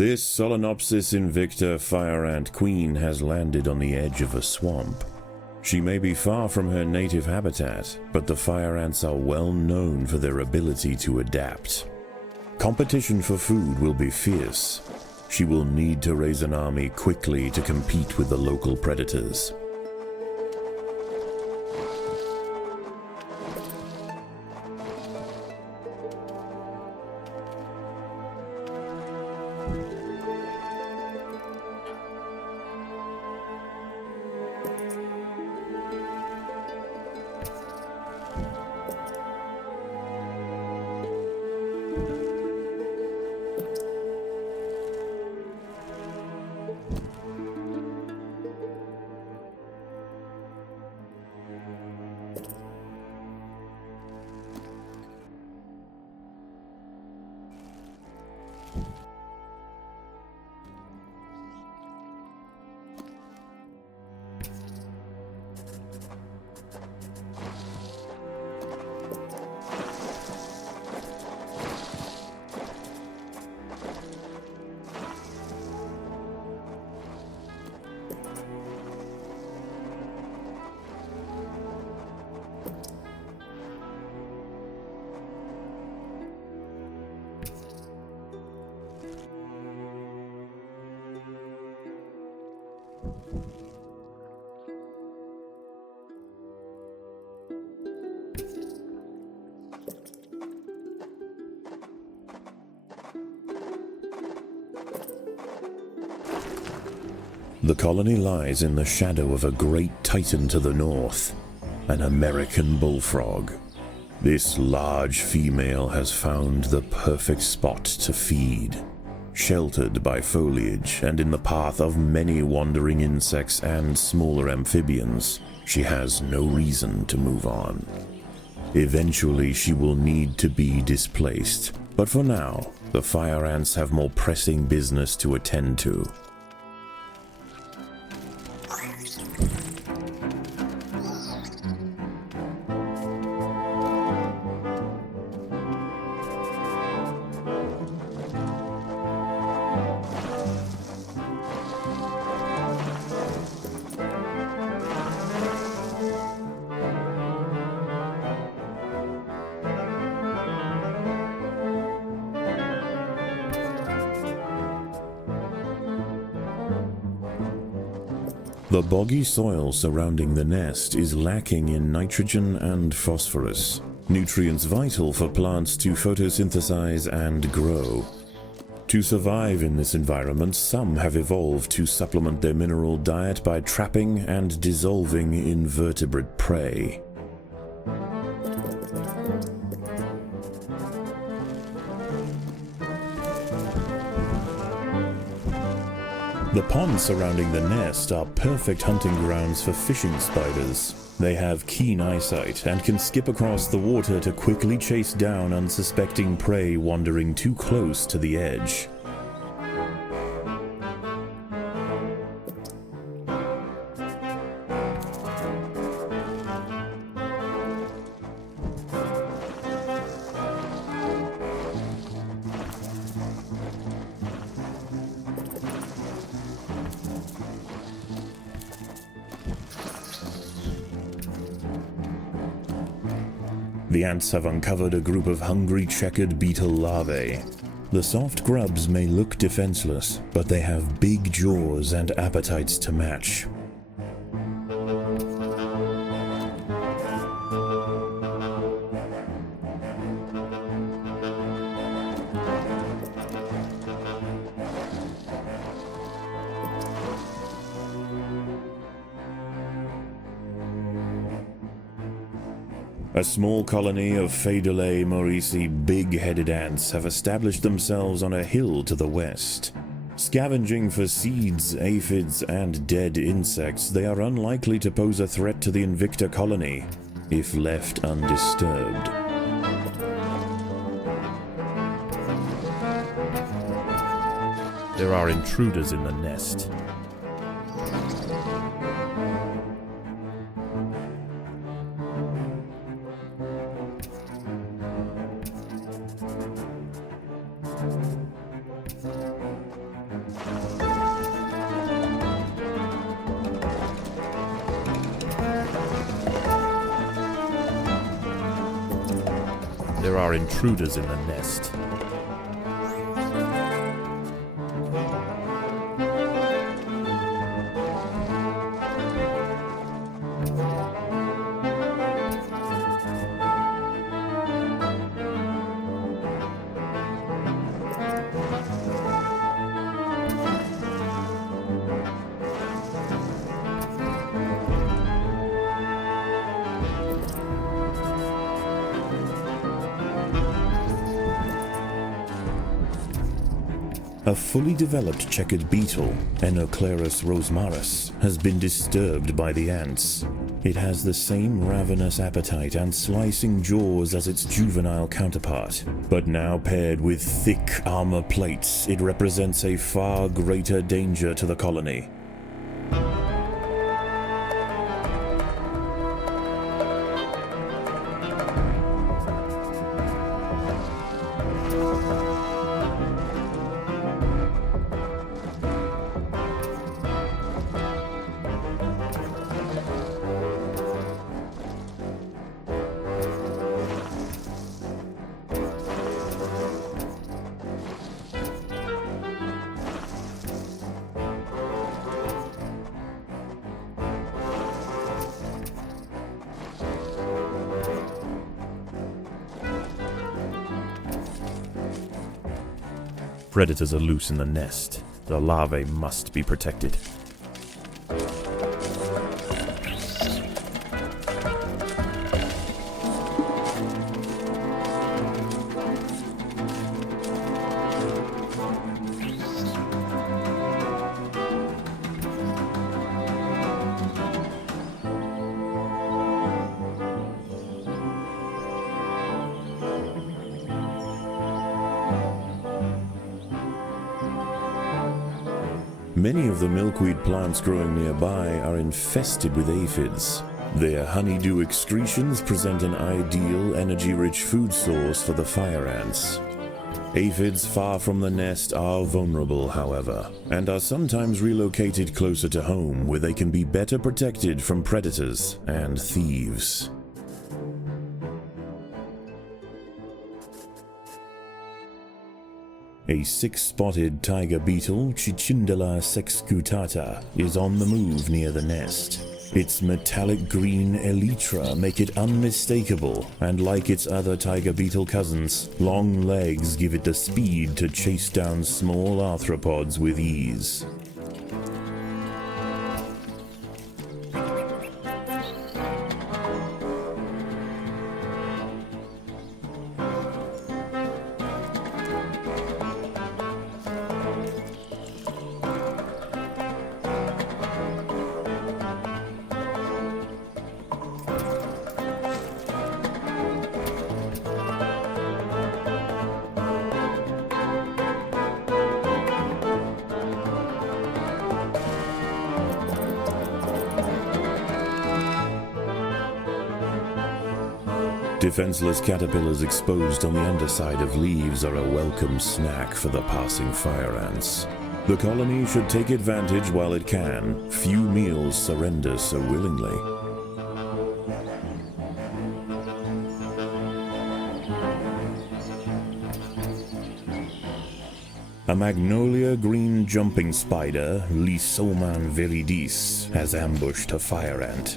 This Solenopsis invicta fire ant queen has landed on the edge of a swamp. She may be far from her native habitat, but the fire ants are well known for their ability to adapt. Competition for food will be fierce. She will need to raise an army quickly to compete with the local predators. The colony lies in the shadow of a great titan to the north, an American bullfrog. This large female has found the perfect spot to feed. Sheltered by foliage and in the path of many wandering insects and smaller amphibians, she has no reason to move on. Eventually she will need to be displaced, but for now, the fire ants have more pressing business to attend to. The boggy soil surrounding the nest is lacking in nitrogen and phosphorus, nutrients vital for plants to photosynthesize and grow. To survive in this environment, some have evolved to supplement their mineral diet by trapping and dissolving invertebrate prey. The ponds surrounding the nest are perfect hunting grounds for fishing spiders. They have keen eyesight and can skip across the water to quickly chase down unsuspecting prey wandering too close to the edge. The ants have uncovered a group of hungry checkered beetle larvae. The soft grubs may look defenseless, but they have big jaws and appetites to match. A small colony of Phaedolae maurici big-headed ants have established themselves on a hill to the west. Scavenging for seeds, aphids, and dead insects, they are unlikely to pose a threat to the Invicta colony, if left undisturbed. There are intruders in the nest. There are intruders in the nest. A fully developed checkered beetle, Enoclerus rosmarus, has been disturbed by the ants. It has the same ravenous appetite and slicing jaws as its juvenile counterpart, but now paired with thick armor plates, it represents a far greater danger to the colony. Predators are loose in the nest. The larvae must be protected. Many of the milkweed plants growing nearby are infested with aphids. Their honeydew excretions present an ideal, energy-rich food source for the fire ants. Aphids far from the nest are vulnerable, however, and are sometimes relocated closer to home where they can be better protected from predators and thieves. A six-spotted tiger beetle, Cicindela sexcutata, is on the move near the nest. Its metallic green elytra make it unmistakable, and like its other tiger beetle cousins, long legs give it the speed to chase down small arthropods with ease. Defenseless caterpillars exposed on the underside of leaves are a welcome snack for the passing fire ants. The colony should take advantage while it can. Few meals surrender so willingly. A magnolia green jumping spider, Lysoman viridis, has ambushed a fire ant.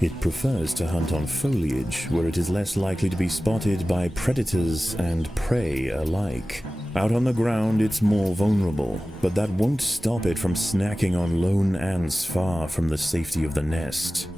It prefers to hunt on foliage, where it is less likely to be spotted by predators and prey alike. Out on the ground, it's more vulnerable, but that won't stop it from snacking on lone ants far from the safety of the nest.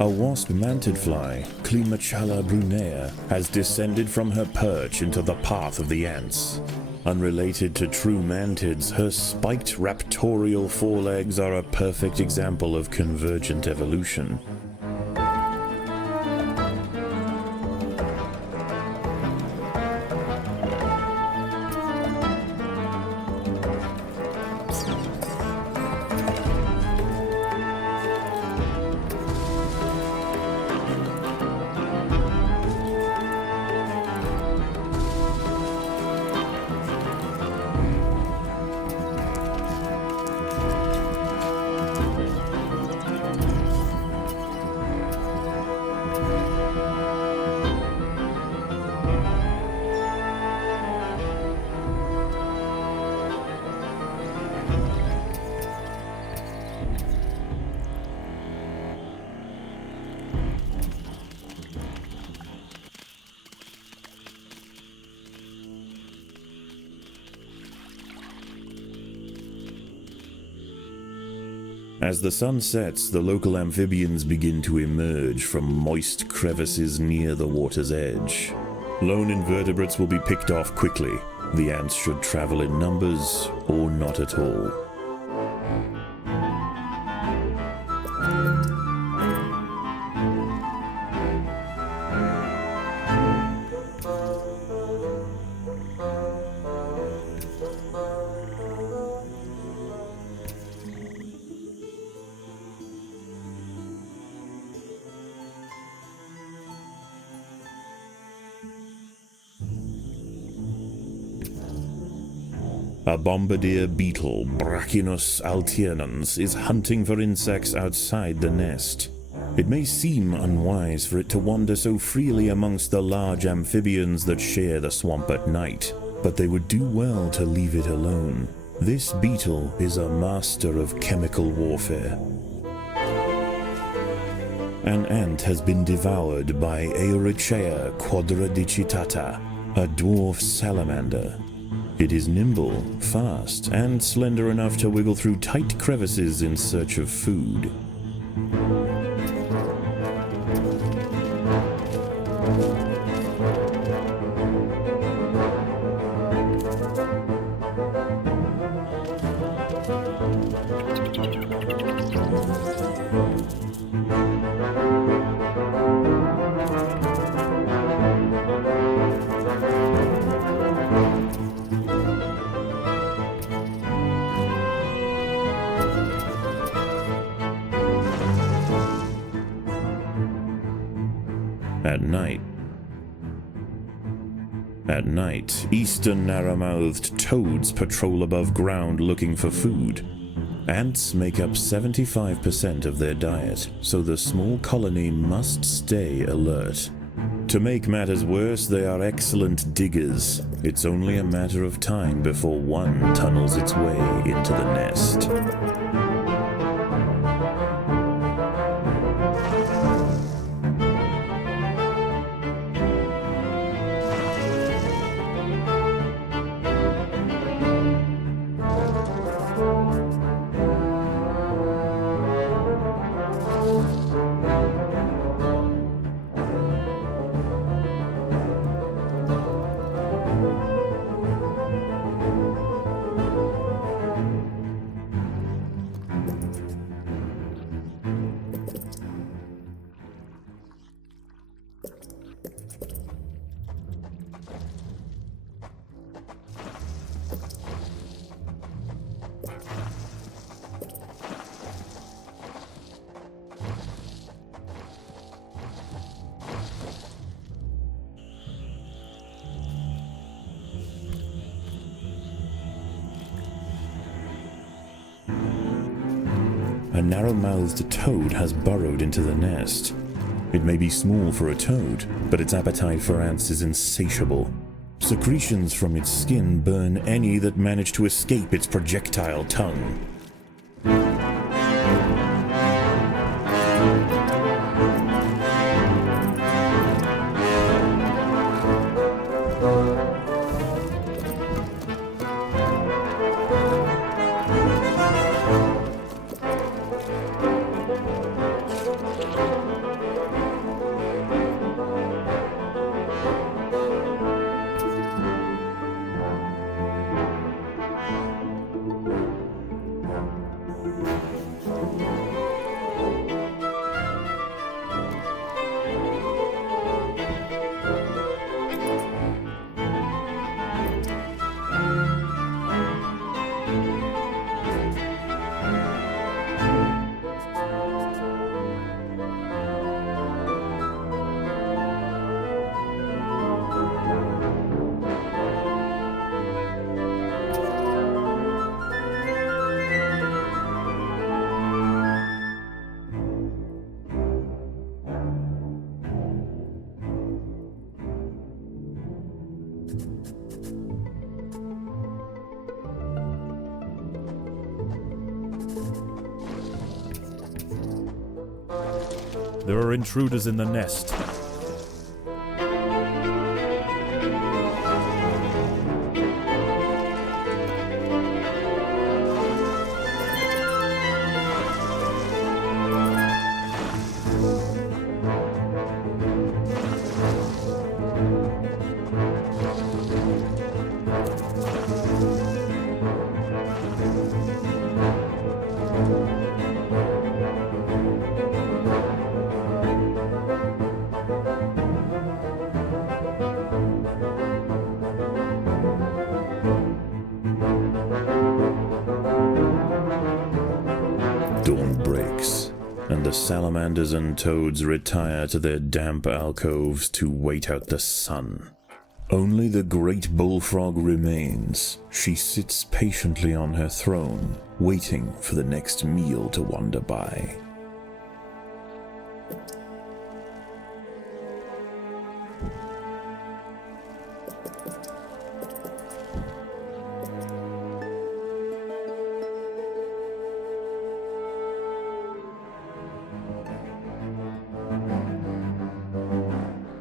A wasp-manted fly, Climachala brunea, has descended from her perch into the path of the ants. Unrelated to true mantids, her spiked raptorial forelegs are a perfect example of convergent evolution. As the sun sets, the local amphibians begin to emerge from moist crevices near the water's edge. Lone invertebrates will be picked off quickly. The ants should travel in numbers or not at all. A bombardier beetle, Brachinus alternans, is hunting for insects outside the nest. It may seem unwise for it to wander so freely amongst the large amphibians that share the swamp at night, but they would do well to leave it alone. This beetle is a master of chemical warfare. An ant has been devoured by Aeorichea quadradicitata, a dwarf salamander. It is nimble, fast, and slender enough to wiggle through tight crevices in search of food. At night, eastern narrow-mouthed toads patrol above ground looking for food. Ants make up 75% of their diet, so the small colony must stay alert. To make matters worse, they are excellent diggers. It's only a matter of time before one tunnels its way into the nest. A narrow-mouthed toad has burrowed into the nest. It may be small for a toad, but its appetite for ants is insatiable. Secretions from its skin burn any that manage to escape its projectile tongue. There are intruders in the nest. the salamanders and toads retire to their damp alcoves to wait out the sun. Only the great bullfrog remains. She sits patiently on her throne, waiting for the next meal to wander by.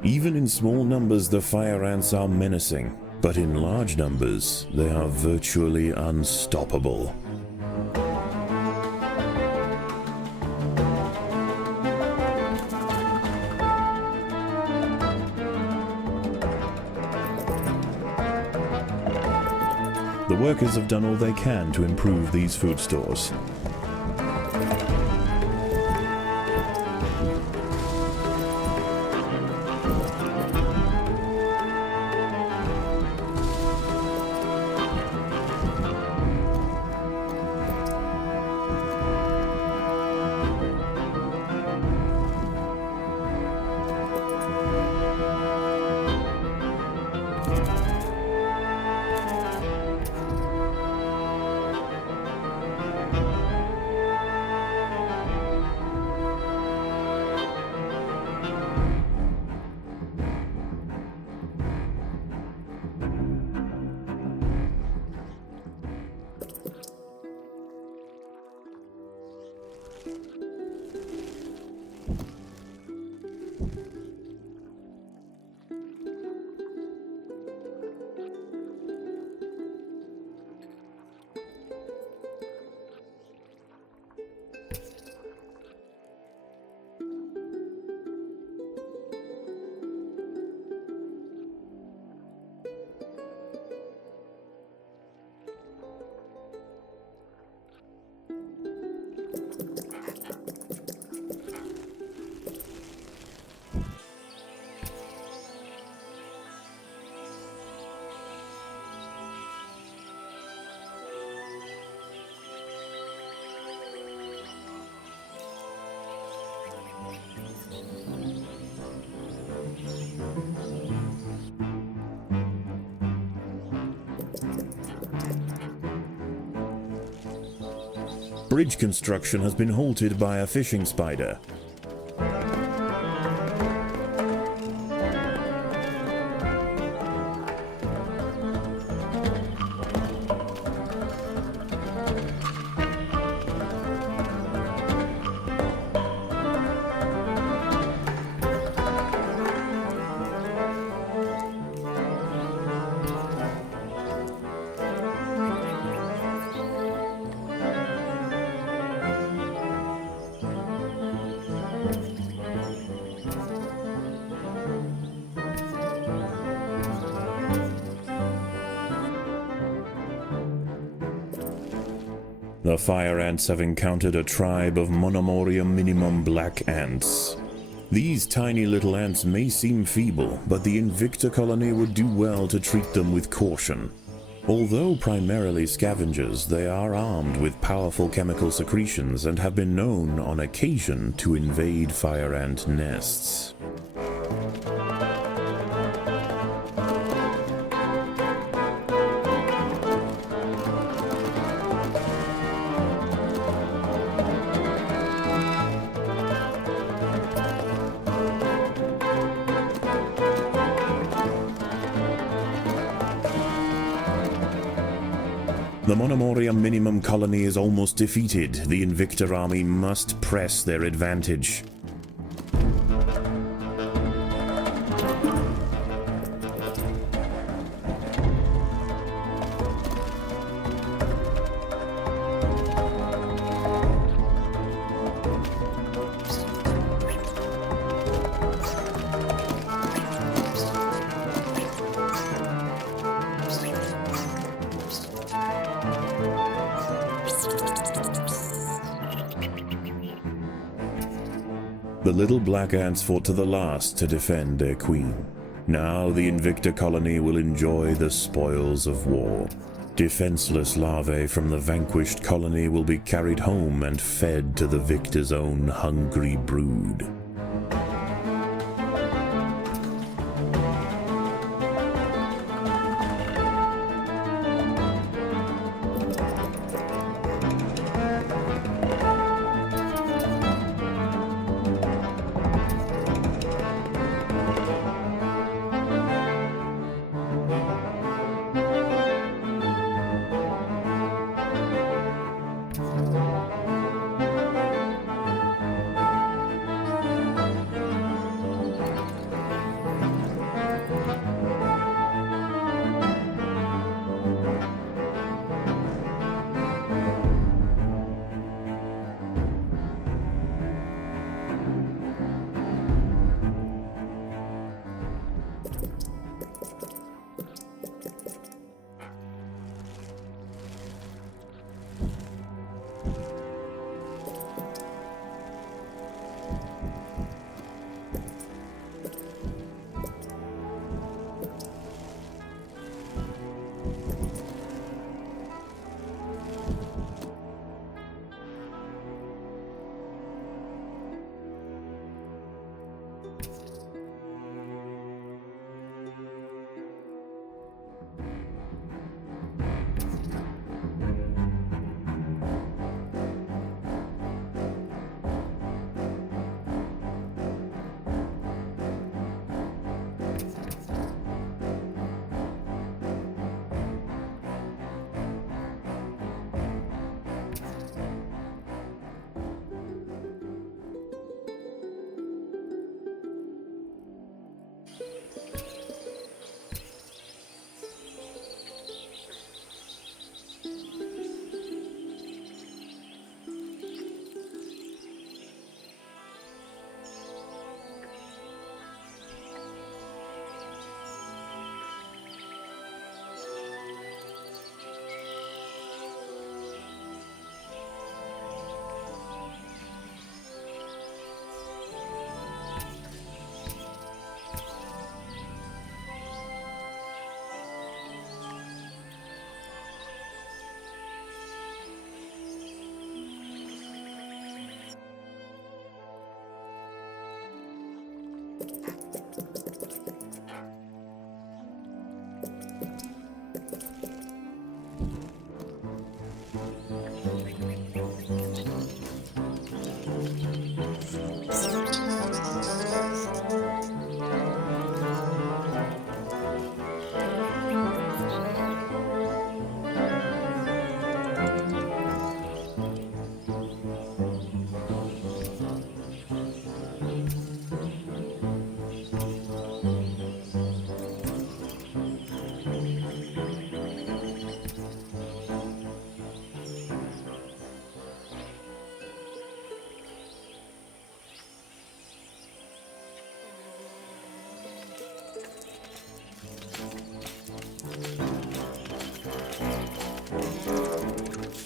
Even in small numbers, the fire ants are menacing, but in large numbers, they are virtually unstoppable. The workers have done all they can to improve these food stores. Bridge construction has been halted by a fishing spider. The fire ants have encountered a tribe of Monomoria minimum black ants. These tiny little ants may seem feeble, but the Invicta colony would do well to treat them with caution. Although primarily scavengers, they are armed with powerful chemical secretions and have been known on occasion to invade fire ant nests. The Monomoria minimum colony is almost defeated. The Invicta army must press their advantage. The little black ants fought to the last to defend their queen. Now the Invicta colony will enjoy the spoils of war. Defenseless larvae from the vanquished colony will be carried home and fed to the victor's own hungry brood.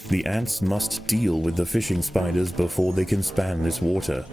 The ants must deal with the fishing spiders before they can span this water.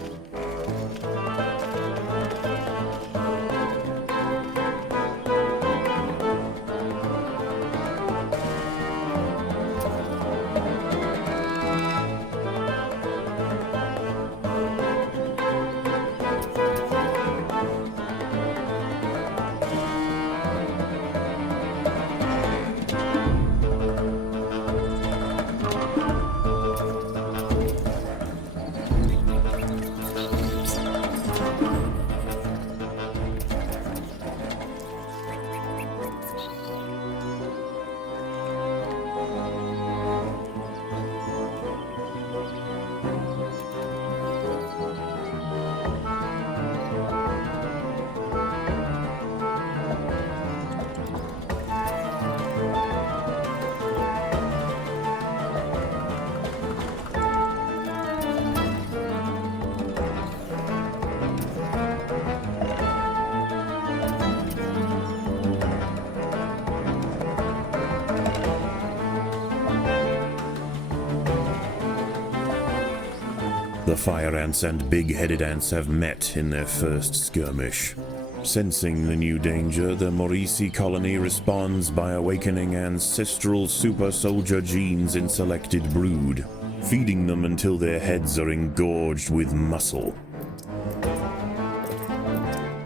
The fire ants and big-headed ants have met in their first skirmish. Sensing the new danger, the Maurici colony responds by awakening ancestral super soldier genes in selected brood, feeding them until their heads are engorged with muscle.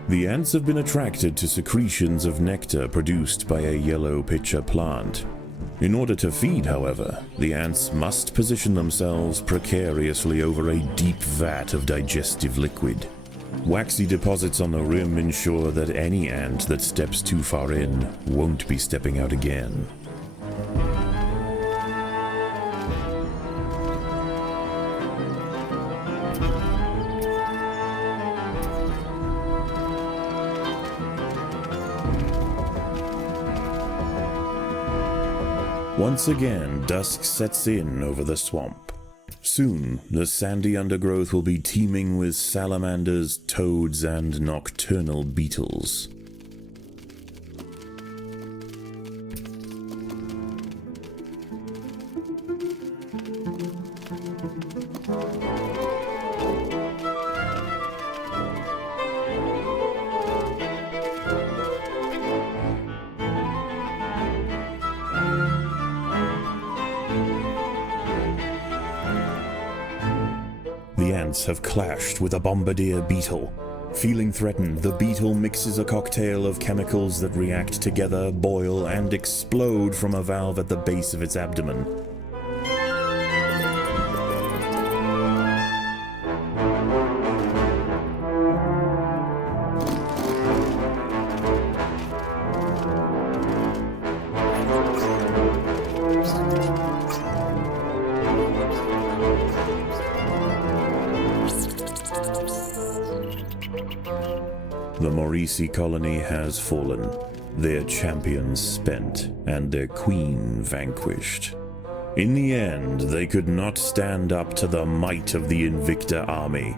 The ants have been attracted to secretions of nectar produced by a yellow pitcher plant. In order to feed, however, the ants must position themselves precariously over a deep vat of digestive liquid. Waxy deposits on the rim ensure that any ant that steps too far in won't be stepping out again. Once again, dusk sets in over the swamp. Soon, the sandy undergrowth will be teeming with salamanders, toads, and nocturnal beetles. The ants have clashed with a bombardier beetle. Feeling threatened, the beetle mixes a cocktail of chemicals that react together, boil, and explode from a valve at the base of its abdomen. The Maurici colony has fallen, their champions spent, and their queen vanquished. In the end, they could not stand up to the might of the Invicta army.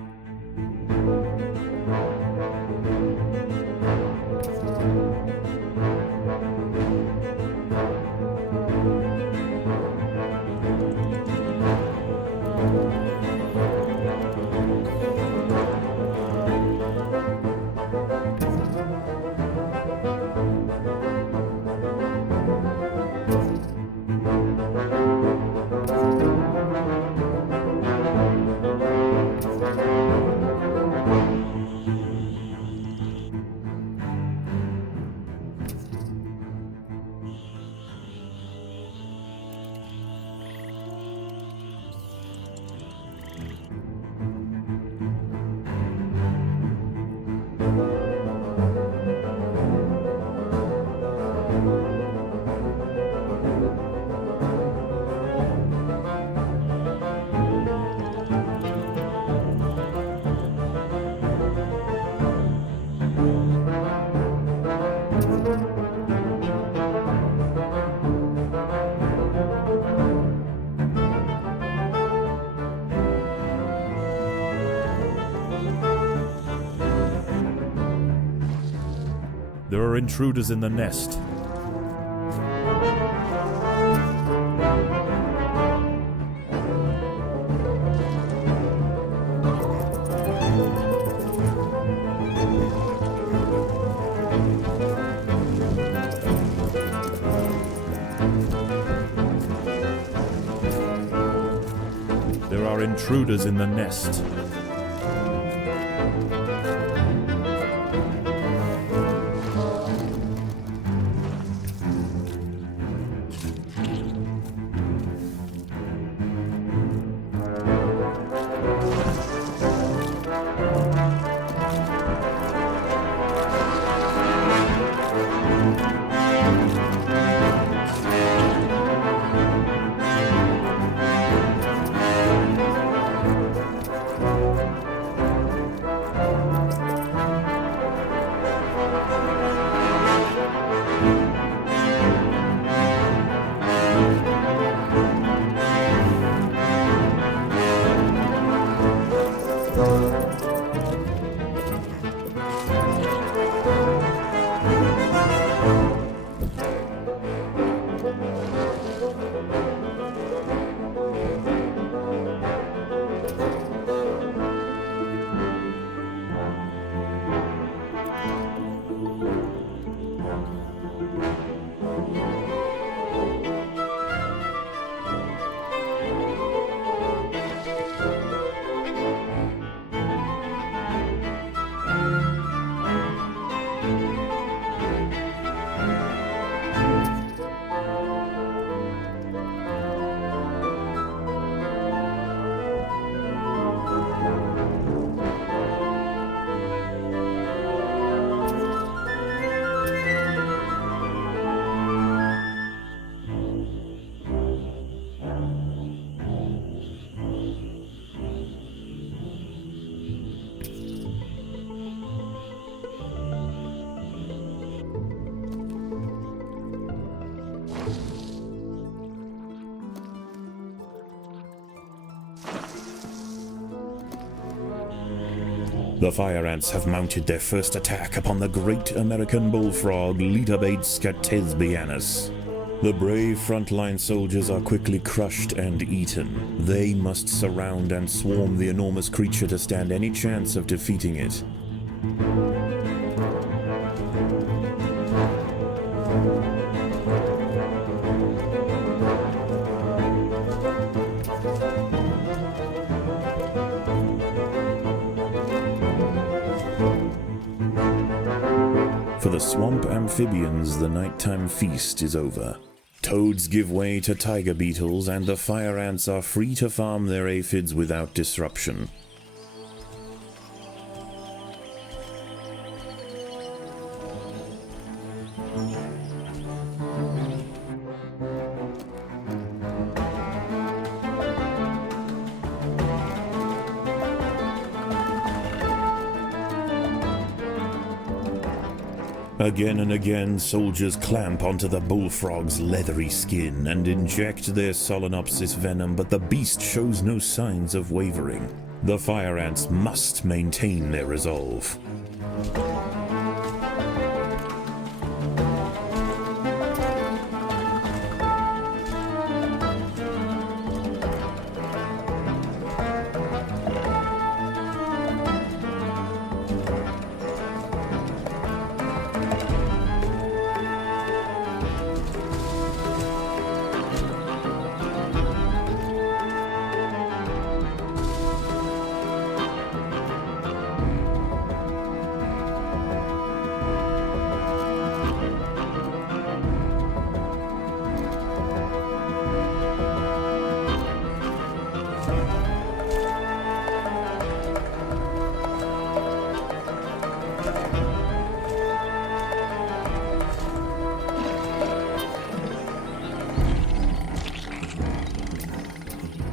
There are intruders in the nest. There are intruders in the nest. The fire ants have mounted their first attack upon the great American bullfrog Litabates scatesbianus. The brave frontline soldiers are quickly crushed and eaten. They must surround and swarm the enormous creature to stand any chance of defeating it. For the swamp amphibians, the nighttime feast is over. Toads give way to tiger beetles, and the fire ants are free to farm their aphids without disruption. Again and again, soldiers clamp onto the bullfrog's leathery skin and inject their Solenopsis venom, but the beast shows no signs of wavering. The fire ants must maintain their resolve.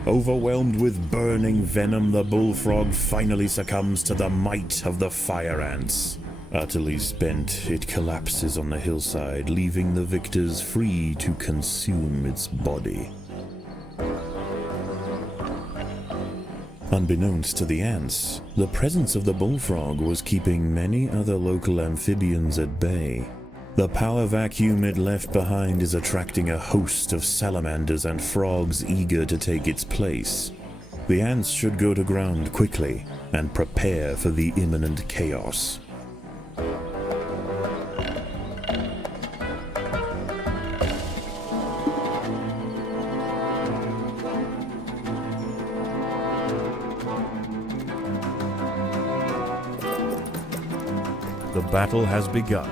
Overwhelmed with burning venom, the bullfrog finally succumbs to the might of the fire ants. Utterly spent, it collapses on the hillside, leaving the victors free to consume its body. Unbeknownst to the ants, the presence of the bullfrog was keeping many other local amphibians at bay. The power vacuum it left behind is attracting a host of salamanders and frogs eager to take its place. The ants should go to ground quickly and prepare for the imminent chaos. The battle has begun.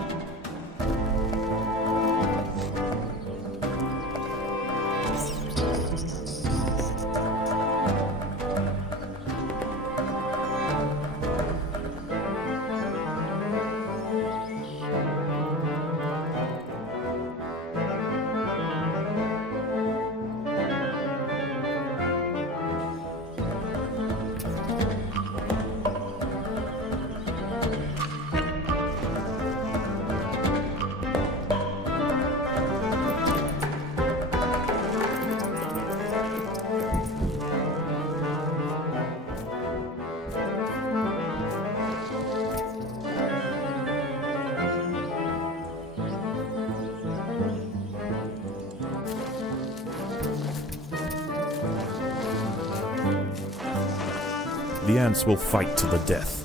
The ants will fight to the death.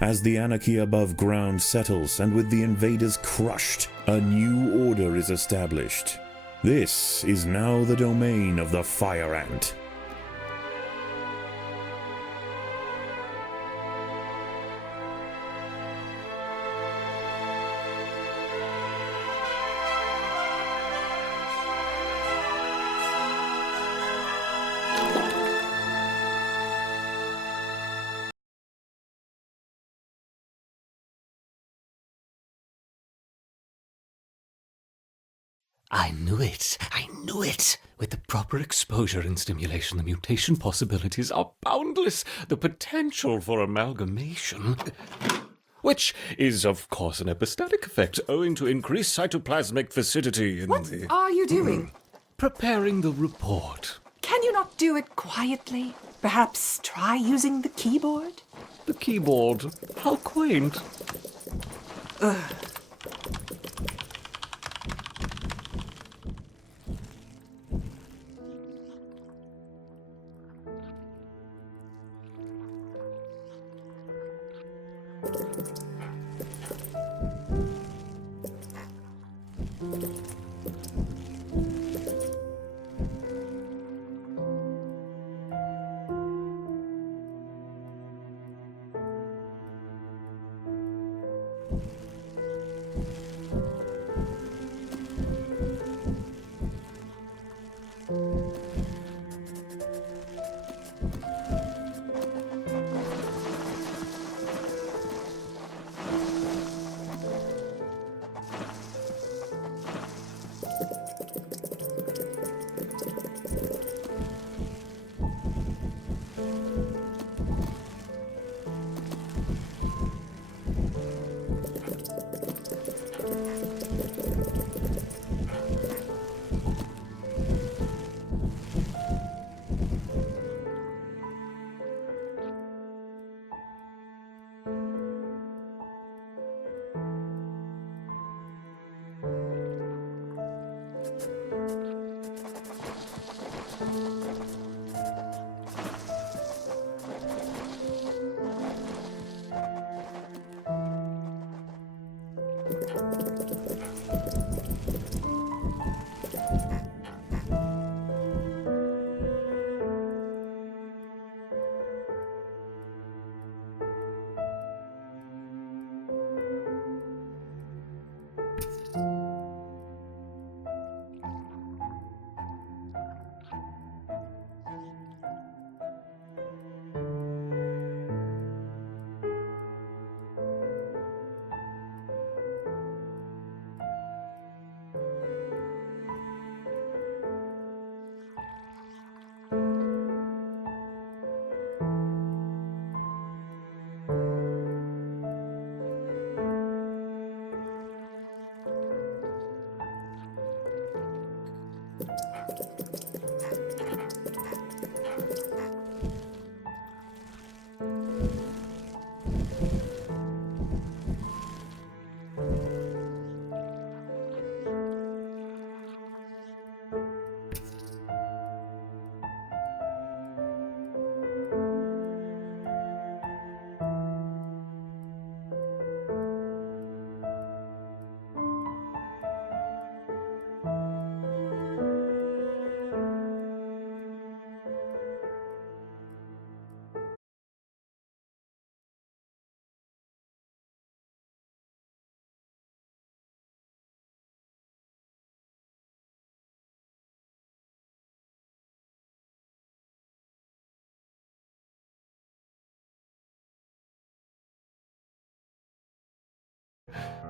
As the anarchy above ground settles and with the invaders crushed, a new order is established. This is now the domain of the Fire Ant. I knew it! I knew it! With the proper exposure and stimulation, the mutation possibilities are boundless. The potential for amalgamation, which is, of course, an epistatic effect owing to increased cytoplasmic viscidity in What the... are you doing? Preparing the report. Can you not do it quietly? Perhaps try using the keyboard? The keyboard. How quaint.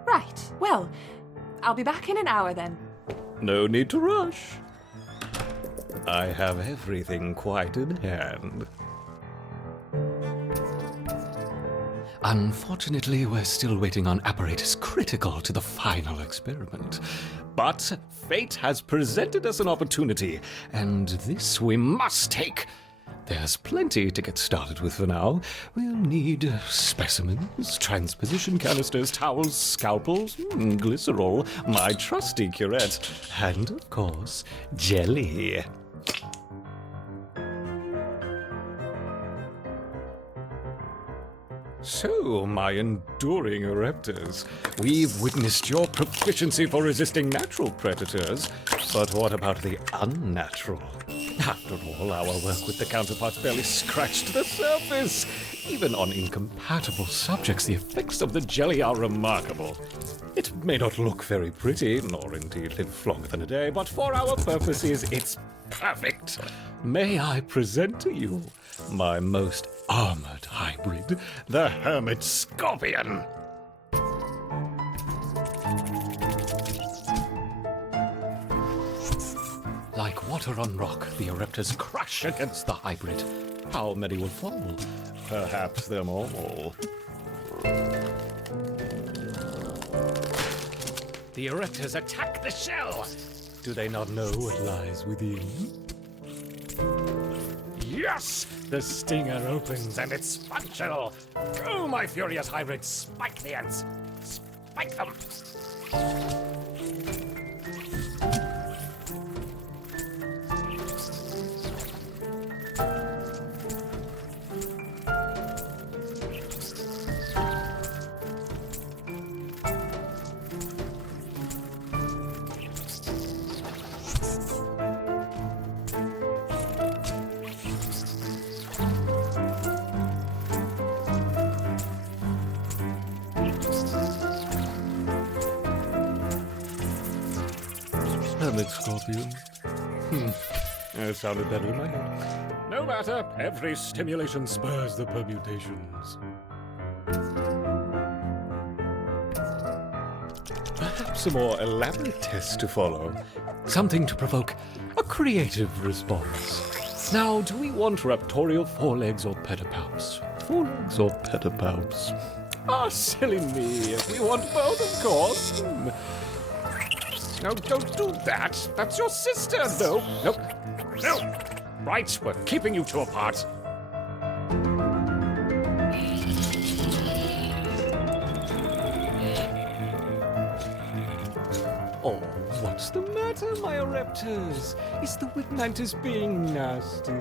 Right, well, I'll be back in an hour then. No need to rush. I have everything quite in hand. Unfortunately, we're still waiting on apparatus critical to the final experiment. But fate has presented us an opportunity, and this we must take. There's plenty to get started with for now. We'll need specimens, transposition canisters, towels, scalpels, glycerol, my trusty curette, and, of course, jelly. So, my enduring Ereptors, we've witnessed your proficiency for resisting natural predators, but what about the unnatural? After all, our work with the counterparts barely scratched the surface. Even on incompatible subjects, the effects of the jelly are remarkable. It may not look very pretty, nor indeed live longer than a day, but for our purposes, it's perfect. May I present to you my most armored hybrid, the Hermit Scorpion? Like water on rock, the Ereptors crash against the hybrid. How many will fall? Perhaps them all. The Ereptors attack the shell! Do they not know what lies within? Yes! The stinger opens and it's functional! Go, my furious hybrids! Spike the ants! Spike them! Hermit Scorpion. It sounded better in my head. No matter, every stimulation spurs the permutations. Perhaps a more elaborate test to follow. Something to provoke a creative response. Now, do we want raptorial forelegs or pedipalps? Forelegs or pedipalps? Ah, silly me. We want both, of course. No, don't do that. That's your sister. No. Right, we're keeping you two apart. Oh, what's the matter, my Ereptors? Is the wig mantis being nasty?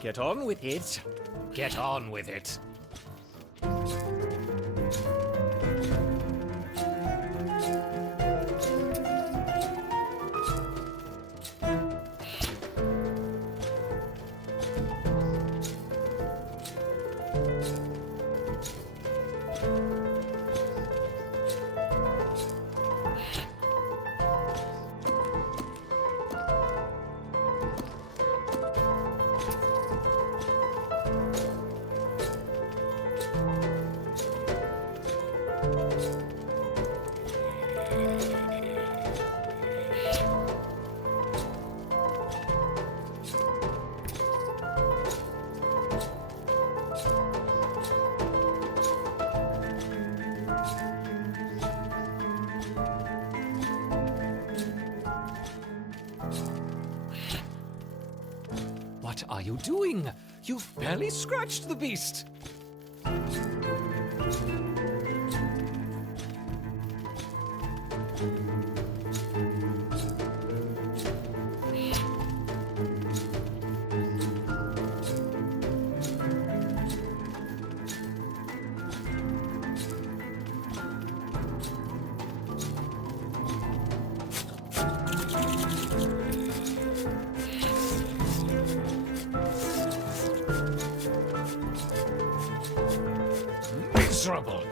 Get on with it. Get on with it. What are you doing? You've barely scratched the beast. Miserable,